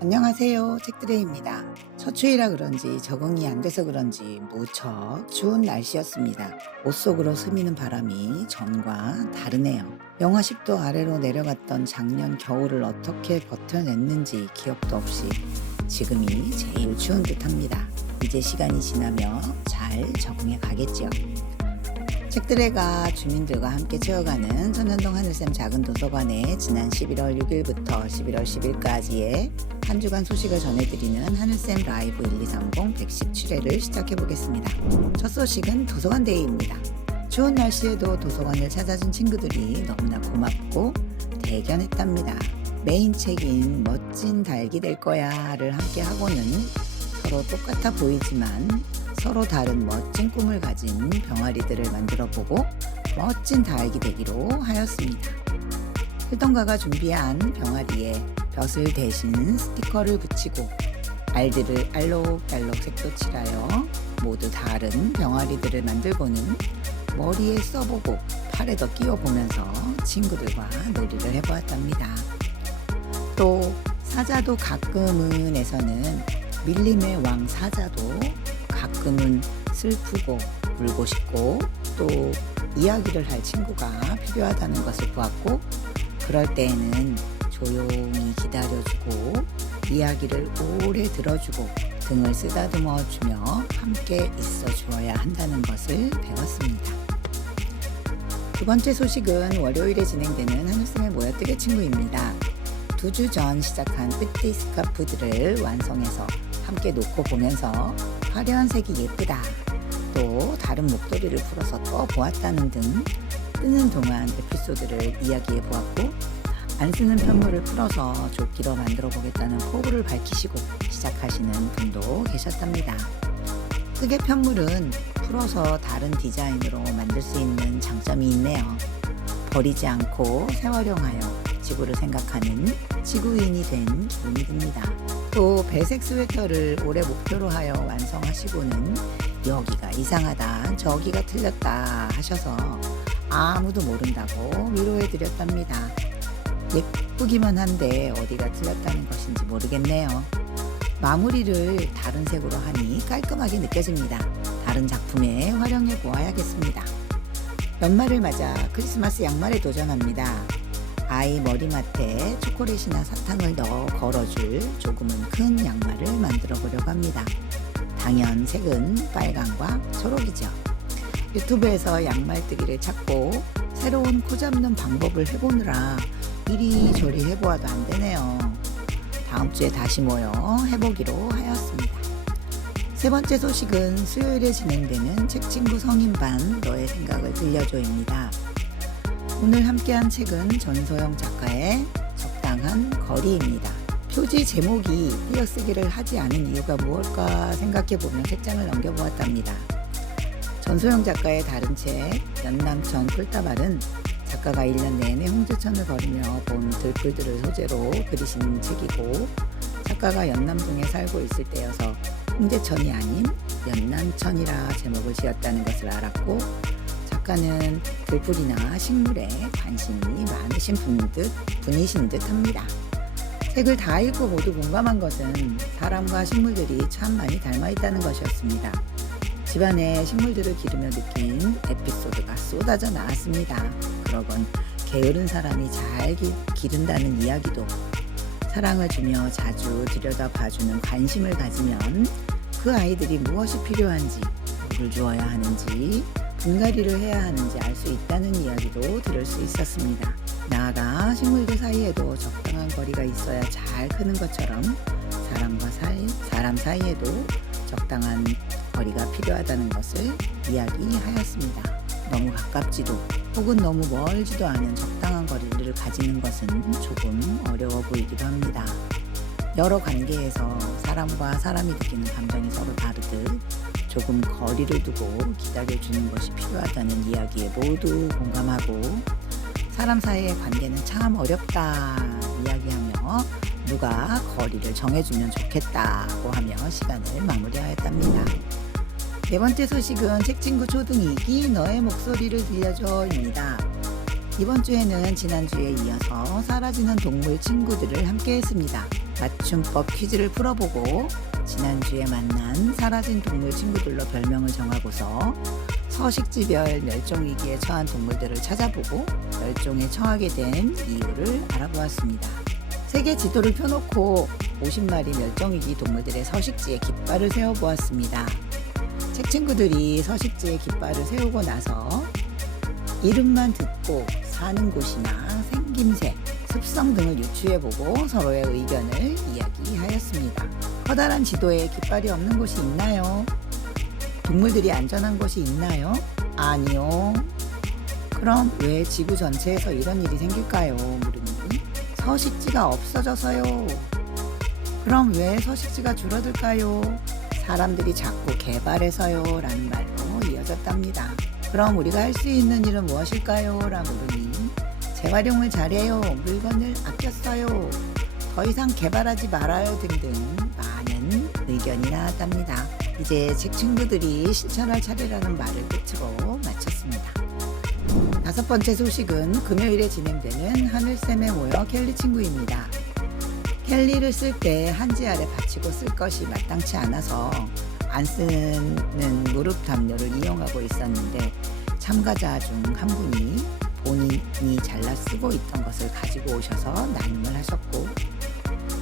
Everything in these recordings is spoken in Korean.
안녕하세요. 책드레입니다. 첫 추위라 그런지 적응이 안 돼서 그런지 무척 추운 날씨였습니다. 옷 속으로 스미는 바람이 전과 다르네요. 영하 10도 아래로 내려갔던 작년 겨울을 어떻게 버텨냈는지 기억도 없이 지금이 제일 추운 듯합니다. 이제 시간이 지나며 잘 적응해 가겠죠. 책드레가 주민들과 함께 채워가는 천연동 하늘샘 작은 도서관에 지난 11월 6일부터 11월 10일까지의 한 주간 소식을 전해드리는 하늘샘 라이브 1230 117회를 시작해보겠습니다. 첫 소식은 도서관 데이입니다. 추운 날씨에도 도서관을 찾아준 친구들이 너무나 고맙고 대견했답니다. 메인 책인 멋진 닭이 될 거야를 함께 하고는 서로 똑같아 보이지만 서로 다른 멋진 꿈을 가진 병아리들을 만들어보고 멋진 닭이 되기로 하였습니다. 필동가가 준비한 병아리에 벼슬 대신 스티커를 붙이고 알들을 알록달록 색도 칠하여 모두 다른 병아리들을 만들고는 머리에 써보고 팔에도 끼워보면서 친구들과 놀이를 해보았답니다. 또 사자도 가끔은에서는 밀림의 왕 사자도 가끔은 슬프고 울고 싶고 또 이야기를 할 친구가 필요하다는 것을 보았고, 그럴 때에는 조용히 기다려주고 이야기를 오래 들어주고 등을 쓰다듬어 주며 함께 있어 주어야 한다는 것을 배웠습니다. 두 번째 소식은 월요일에 진행되는 하늘샘의 모여뜨개 친구입니다. 2주 전 시작한 뿌띠 스카프들을 완성해서 함께 놓고 보면서 화려한 색이 예쁘다, 또 다른 목도리를 풀어서 떠보았다는 등 뜨는 동안 에피소드를 이야기해 보았고, 안 쓰는 편물을 풀어서 조끼로 만들어 보겠다는 포부를 밝히시고 시작하시는 분도 계셨답니다. 뜨개 편물은 풀어서 다른 디자인으로 만들 수 있는 장점이 있네요. 버리지 않고 재활용하여 지구를 생각하는 지구인이 된 기분이 듭니다. 또 배색 스웨터를 올해 목표로 하여 완성하시고는 여기가 이상하다, 저기가 틀렸다 하셔서 아무도 모른다고 위로해 드렸답니다. 예쁘기만 한데 어디가 틀렸다는 것인지 모르겠네요. 마무리를 다른 색으로 하니 깔끔하게 느껴집니다. 다른 작품에 활용해 보아야겠습니다. 연말을 맞아 크리스마스 양말에 도전합니다. 아이 머리맡에 초콜릿이나 사탕을 넣어 걸어줄 조금은 큰 양말을 만들어 보려고 합니다. 당연 색은 빨강과 초록이죠. 유튜브에서 양말뜨기를 찾고 새로운 코 잡는 방법을 해보느라 이리저리 해보아도 안 되네요. 다음 주에 다시 모여 해보기로 하였습니다. 세 번째 소식은 수요일에 진행되는 책친구 성인반 너의 생각을 들려줘입니다. 오늘 함께한 책은 전소영 작가의 적당한 거리입니다. 표지 제목이 띄어쓰기를 하지 않은 이유가 무엇일까 생각해보며 책장을 넘겨보았답니다. 전소영 작가의 다른 책 연남천 꿀다발은 작가가 1년 내내 홍제천을 걸으며 본 들풀들을 소재로 그리신 책이고, 작가가 연남동에 살고 있을 때여서 홍제천이 아닌 연남천이라 제목을 지었다는 것을 알았고, 작가는 들풀이나 식물에 관심이 많으신 분이신 듯 합니다. 책을 다 읽고 모두 공감한 것은 사람과 식물들이 참 많이 닮아 있다는 것이었습니다. 집안에 식물들을 기르며 느낀 에피소드가 쏟아져 나왔습니다. 그러곤 게으른 사람이 잘 기른다는 이야기도, 사랑을 주며 자주 들여다봐주는 관심을 가지면 그 아이들이 무엇이 필요한지, 뭘 주어야 하는지, 분갈이를 해야 하는지 알 수 있다는 이야기도 들을 수 있었습니다. 나아가 식물들 사이에도 적당한 거리가 있어야 잘 크는 것처럼 사람 사이에도 적당한 거리가 필요하다는 것을 이야기하였습니다. 너무 가깝지도 혹은 너무 멀지도 않은 적당한 거리를 가지는 것은 조금 어려워 보이기도 합니다. 여러 관계에서 사람과 사람이 느끼는 감정이 서로 다르듯 조금 거리를 두고 기다려주는 것이 필요하다는 이야기에 모두 공감하고, 사람 사이의 관계는 참 어렵다 이야기하며 누가 거리를 정해주면 좋겠다고 하며 시간을 마무리하였답니다. 네 번째 소식은 책친구 초등2기 너의 목소리를 들려줘입니다. 이번 주에는 지난주에 이어서 사라지는 동물 친구들을 함께 했습니다. 맞춤법 퀴즈를 풀어보고 지난주에 만난 사라진 동물 친구들로 별명을 정하고서 서식지별 멸종위기에 처한 동물들을 찾아보고 멸종에 처하게 된 이유를 알아보았습니다. 세계 지도를 펴놓고 50마리 멸종위기 동물들의 서식지에 깃발을 세워보았습니다. 책 친구들이 서식지에 깃발을 세우고 나서 이름만 듣고 사는 곳이나 생김새, 습성 등을 유추해보고 서로의 의견을 이야기하였습니다. 커다란 지도에 깃발이 없는 곳이 있나요? 동물들이 안전한 곳이 있나요? 아니요. 그럼 왜 지구 전체에서 이런 일이 생길까요? 물으니 서식지가 없어져서요. 그럼 왜 서식지가 줄어들까요? 사람들이 자꾸 개발해서요. 라는 말로 이어졌답니다. 그럼 우리가 할 수 있는 일은 무엇일까요? 라 물으니 재활용을 잘해요. 물건을 아껴 써요. 더 이상 개발하지 말아요. 등등 많은 의견이 나왔답니다. 이제 책 친구들이 실천할 차례라는 말을 끝으로 마쳤습니다. 5번째 소식은 금요일에 진행되는 하늘샘에 모여 켈리 친구입니다. 켈리를 쓸 때 한지 아래 받치고 쓸 것이 마땅치 않아서 안 쓰는 무릎 담요를 이용하고 있었는데 참가자 중 한 분이 본인이 잘라 쓰고 있던 것을 가지고 오셔서 나눔을 하셨고,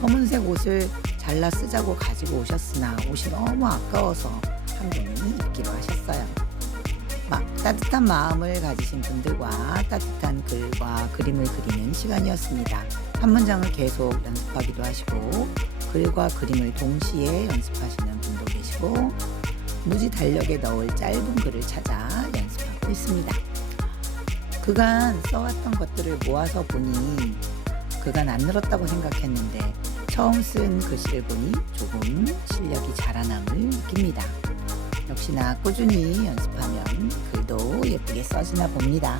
검은색 옷을 잘라 쓰자고 가지고 오셨으나 옷이 너무 아까워서 한 분이 입기로 하셨어요. 따뜻한 마음을 가지신 분들과 따뜻한 글과 그림을 그리는 시간이었습니다. 한 문장을 계속 연습하기도 하시고 글과 그림을 동시에 연습하시는 분도 계시고 무지 달력에 넣을 짧은 글을 찾아 연습하고 있습니다. 그간 써왔던 것들을 모아서 보니 그간 안 늘었다고 생각했는데 처음 쓴 글씨를 보니 조금 실력이 자라남을 느낍니다. 역시나 꾸준히 연습하면 글도 예쁘게 써지나 봅니다.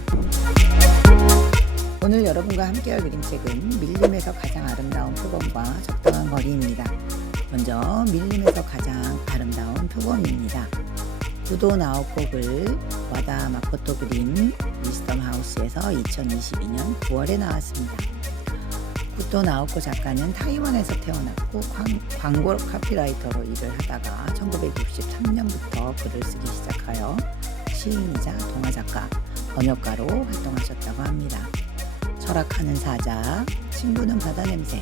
오늘 여러분과 함께할 그림책은 밀림에서 가장 아름다운 표범과 적당한 거리입니다. 먼저 밀림에서 가장 아름다운 표범입니다. 구도 나오코 글, 와다 마코토 그림, 위스덤 하우스에서 2022년 9월에 나왔습니다. 구도 나오코 작가는 타이완에서 태어났고 광고 카피라이터로 일을 하다가 1963년부터 글을 쓰기 시작하여 시인이자 동화작가, 번역가로 활동하셨다고 합니다. 철학하는 사자, 친구는 바다 냄새,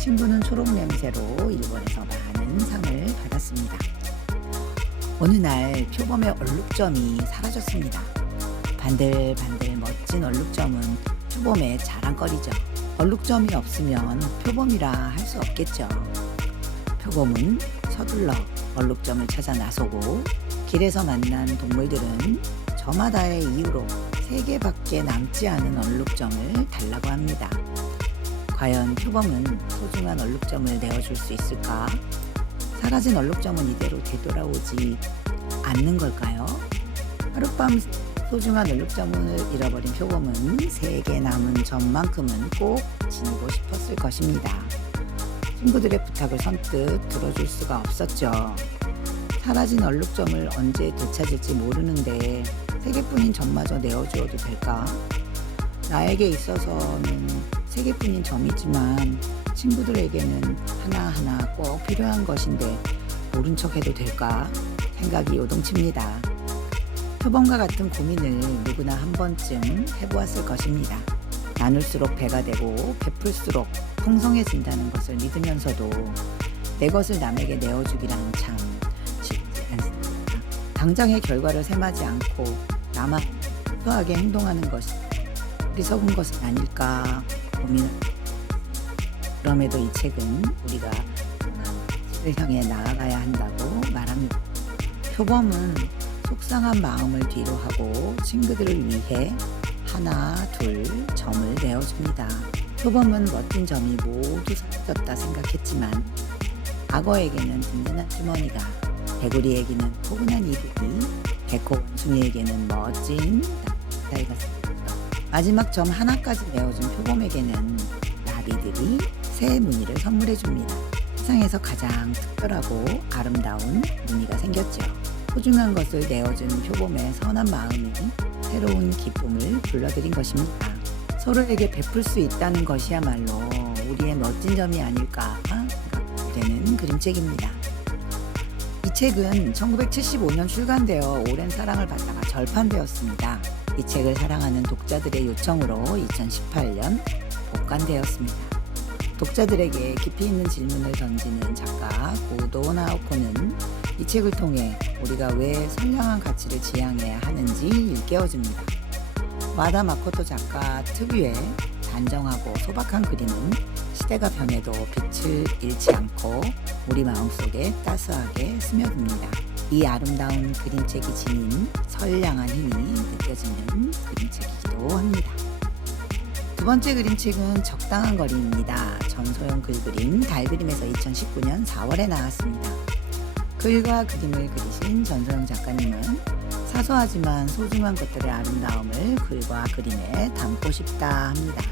친구는 초록 냄새로 일본에서 많은 상을 받았습니다. 어느 날 표범의 얼룩점이 사라졌습니다. 반들반들 멋진 얼룩점은 표범의 자랑거리죠. 얼룩점이 없으면 표범이라 할 수 없겠죠. 표범은 서둘러 얼룩점을 찾아 나서고 길에서 만난 동물들은 저마다의 이유로 3개밖에 남지 않은 얼룩점을 달라고 합니다. 과연 표범은 소중한 얼룩점을 내어줄 수 있을까? 사라진 얼룩점은 이대로 되돌아오지 않는 걸까요? 하룻밤 소중한 얼룩점을 잃어버린 표범은 3개 남은 점만큼은 꼭 지니고 싶었을 것입니다. 친구들의 부탁을 선뜻 들어줄 수가 없었죠. 사라진 얼룩점을 언제 되찾을지 모르는데 3개뿐인 점마저 내어주어도 될까? 나에게 있어서는 3개뿐인 점이지만 친구들에게는 하나하나 꼭 필요한 것인데 모른 척 해도 될까? 생각이 요동칩니다. 표범과 같은 고민을 누구나 한 번쯤 해보았을 것입니다. 나눌수록 배가 되고 베풀수록 풍성해진다는 것을 믿으면서도 내 것을 남에게 내어주기란 참 쉽지 않습니다. 당장의 결과를 sem하지 않고 나만 소소하게 행동하는 것이 어리석은 것은 아닐까 고민을. 그럼에도 이 책은 우리가 선한 향해 나아가야 한다고 말합니다. 표범은 속상한 마음을 뒤로 하고 친구들을 위해 하나, 둘 점을 내어줍니다. 표범은 멋진 점이 모두 사라졌다 생각했지만 악어에게는 든든한 주머니가, 개구리에게는 포근한 이불이, 백호 원숭이에게는 멋진 나이가 생겼죠. 마지막 점 하나까지 내어준 표범에게는 나비들이 새 무늬를 선물해줍니다. 세상에서 가장 특별하고 아름다운 무늬가 생겼죠. 소중한 것을 내어준 표범의 선한 마음이 새로운 기쁨을 불러들인 것입니다. 서로에게 베풀 수 있다는 것이야말로 우리 우리의 멋진 점이 아닐까 생각되는 그림책입니다. 이 책은 1975년 출간되어 오랜 사랑을 받다가 절판되었습니다. 이 책을 사랑하는 독자들의 요청으로 2018년 복간되었습니다. 독자들에게 깊이 있는 질문을 던지는 작가 고도 나오코는 이 책을 통해 우리가 왜 선량한 가치를 지향해야 하는지 일깨워줍니다. 와다 마코토 작가 특유의 단정하고 소박한 그림은 시대가 변해도 빛을 잃지 않고 우리 마음속에 따스하게 스며듭니다. 이 아름다운 그림책이 지닌 선량한 힘이 느껴지는 그림책이기도 합니다. 두 번째 그림책은 적당한 거리입니다. 전소영 글그림 달그림에서 2019년 4월에 나왔습니다. 글과 그림을 그리신 전소영 작가님은 사소하지만 소중한 것들의 아름다움을 글과 그림에 담고 싶다 합니다.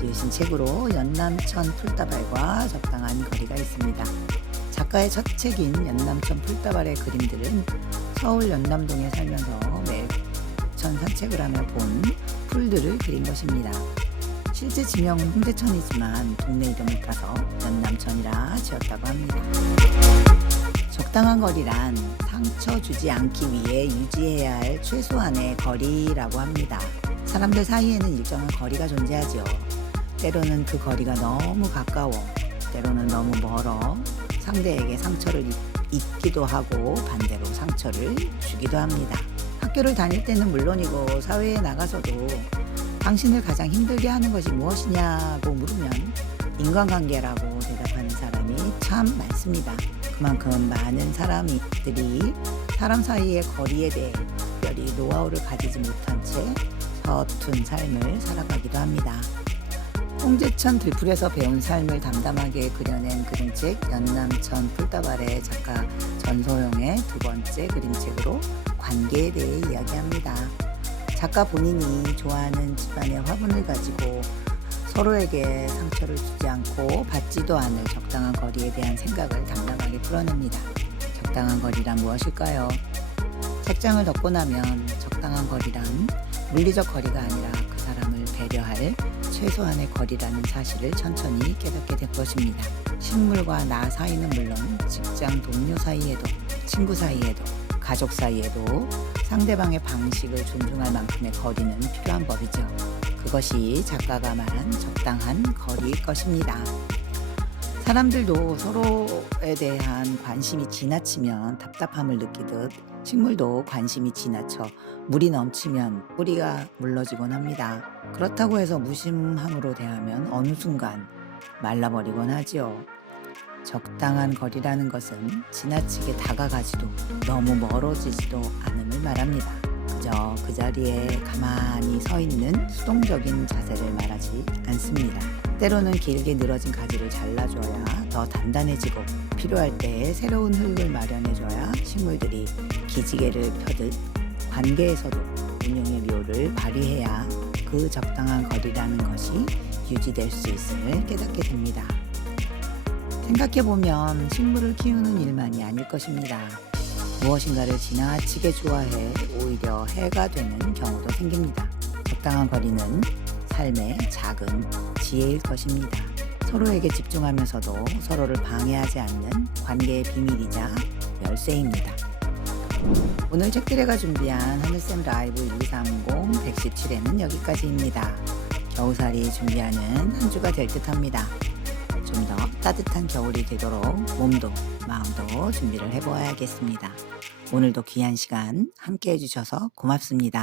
지으신 책으로 연남천 풀다발과 적당한 거리가 있습니다. 작가의 첫 책인 연남천 풀다발의 그림들은 서울 연남동에 살면서 매일 천 산책을 하며 본 풀들을 그린 것입니다. 실제 지명은 홍대천이지만 동네 이름을 따서 연남천이라 지었다고 합니다. 적당한 거리란 상처 주지 않기 위해 유지해야 할 최소한의 거리라고 합니다. 사람들 사이에는 일정한 거리가 존재하죠. 때로는 그 거리가 너무 가까워, 때로는 너무 멀어 상대에게 상처를 입기도 하고 반대로 상처를 주기도 합니다. 학교를 다닐 때는 물론이고 사회에 나가서도 당신을 가장 힘들게 하는 것이 무엇이냐고 물으면 인간관계라고 대답하는 사람이 참 많습니다. 그만큼 많은 사람들이 사람 사이의 거리에 대해 특별히 노하우를 가지지 못한 채 서툰 삶을 살아가기도 합니다. 홍제천 들풀에서 배운 삶을 담담하게 그려낸 그림책 연남천 풀다발의 작가 전소영의 두 번째 그림책으로 관계에 대해 이야기합니다. 작가 본인이 좋아하는 집안의 화분을 가지고 서로에게 상처를 주지 않고 받지도 않을 적당한 거리에 대한 생각을 담담하게 풀어냅니다. 적당한 거리란 무엇일까요? 책장을 덮고 나면 적당한 거리란 물리적 거리가 아니라 그 사람을 배려할 최소한의 거리라는 사실을 천천히 깨닫게 될 것입니다. 식물과 나 사이는 물론 직장 동료 사이에도, 친구 사이에도, 가족 사이에도 상대방의 방식을 존중할 만큼의 거리는 필요한 법이죠. 그것이 작가가 말한 적당한 거리일 것입니다. 사람들도 서로에 대한 관심이 지나치면 답답함을 느끼듯 식물도 관심이 지나쳐 물이 넘치면 뿌리가 물러지곤 합니다. 그렇다고 해서 무심함으로 대하면 어느 순간 말라버리곤 하지요. 적당한 거리라는 것은 지나치게 다가가지도 너무 멀어지지도 않음을 말합니다. 그저 그 자리에 가만히 서 있는 수동적인 자세를 말하지 않습니다. 때로는 길게 늘어진 가지를 잘라줘야 더 단단해지고 필요할 때 새로운 흙을 마련해줘야 식물들이 기지개를 펴듯 관계에서도 운용의 묘를 발휘해야 그 적당한 거리라는 것이 유지될 수 있음을 깨닫게 됩니다. 생각해보면 식물을 키우는 일만이 아닐 것입니다. 무엇인가를 지나치게 좋아해 오히려 해가 되는 경우도 생깁니다. 적당한 거리는 삶의 작은 지혜일 것입니다. 서로에게 집중하면서도 서로를 방해하지 않는 관계의 비밀이자 열쇠입니다. 오늘 책들애가 준비한 하늘쌤 라이브 1230 117회는 여기까지입니다. 겨우살이 준비하는 한 주가 될 듯합니다. 좀 더 따뜻한 겨울이 되도록 몸도 마음도 준비를 해보아야겠습니다. 오늘도 귀한 시간 함께 해주셔서 고맙습니다.